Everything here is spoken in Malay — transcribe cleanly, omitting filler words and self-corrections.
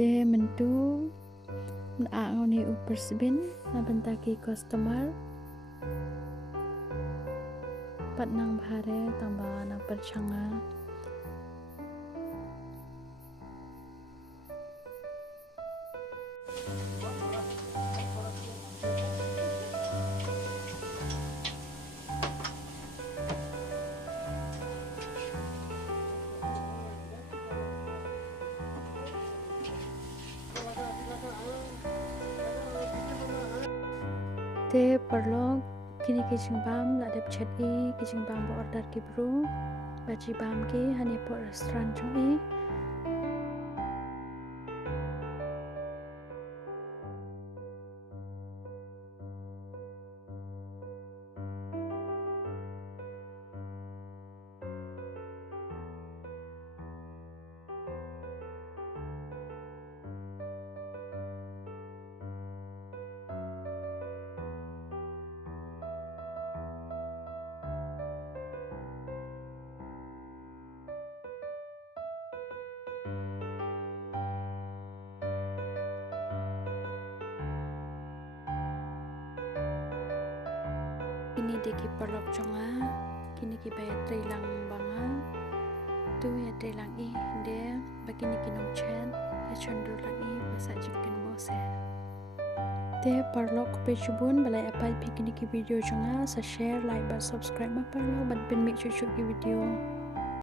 Te mentu ni upper sebin nabynta ki customer pat nang bahare tambah na perchanga te perlu kini ki jingbam la dep chet ki jingbam bo order ki bru baji bam ki hani po restaurant chung i kini deki perlok chonga kini ki bayar trilang banga tu ya trilang i de bakini kinong chen ya chondur lang i masa jikin mo se te perlok pechubun balai apai pikini ki video chonga sa share like ba subscribe ma perlo ban pin mi chuchu ki video